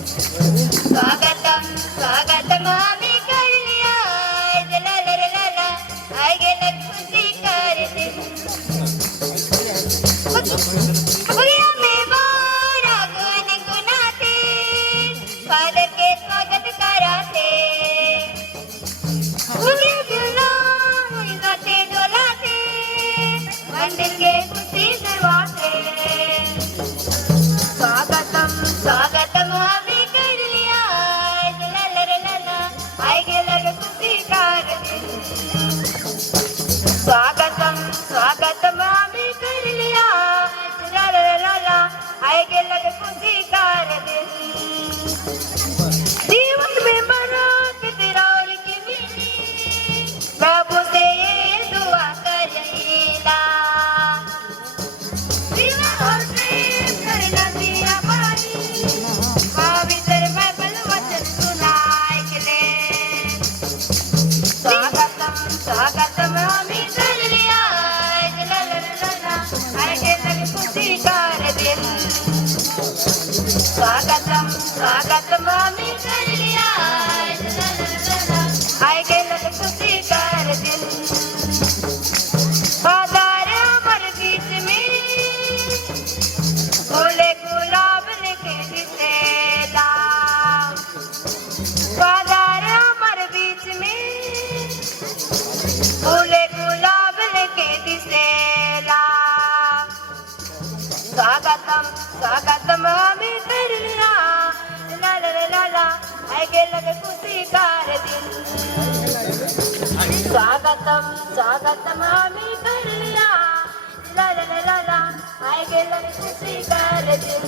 स्वागतम स्वागतम आम्ही करली आज ला ला ला ला ला आय गेलं खुशी करते भैया में बारा गुन गुनाते फादर के स्वागत कराते उन्हें बुलाए गाते डोलाते मंदिर के खुशी दरवाजे स्वागतम स्वागतम आम्ही करली आज ला ला ला ला आय गेलं खुशी करते स्वागतम स्वागतम आम्ही करली आज ला ला ला ला आय गेलं खुशी करते जीवन में बरात तेरा और की मिली बाबू से ये दुआ करेला जीवन और प्रेम करना दिया पानी पवित्र बाइबल वचन सुनाए के स्वागतम स्वागतम आम्ही करली आज ला ला ला ला आय गेलं खुशी करते स्वागतम स्वागतम आम्ही करली आज ला ला ला ला आय गेलं खुशी करते बाजार अमर बीच में फूले गुलाब लेके दिसेला बाजार अमर बीच में फूले गुलाब लेके दिसेला स्वागतम स्वागतम आम्ही करली आज ला ला ला ला ला आय गेलं खुशी करते स्वागतम स्वागतम आम्ही करली आज ला ला ला ला ला आय गेलं खुशी करते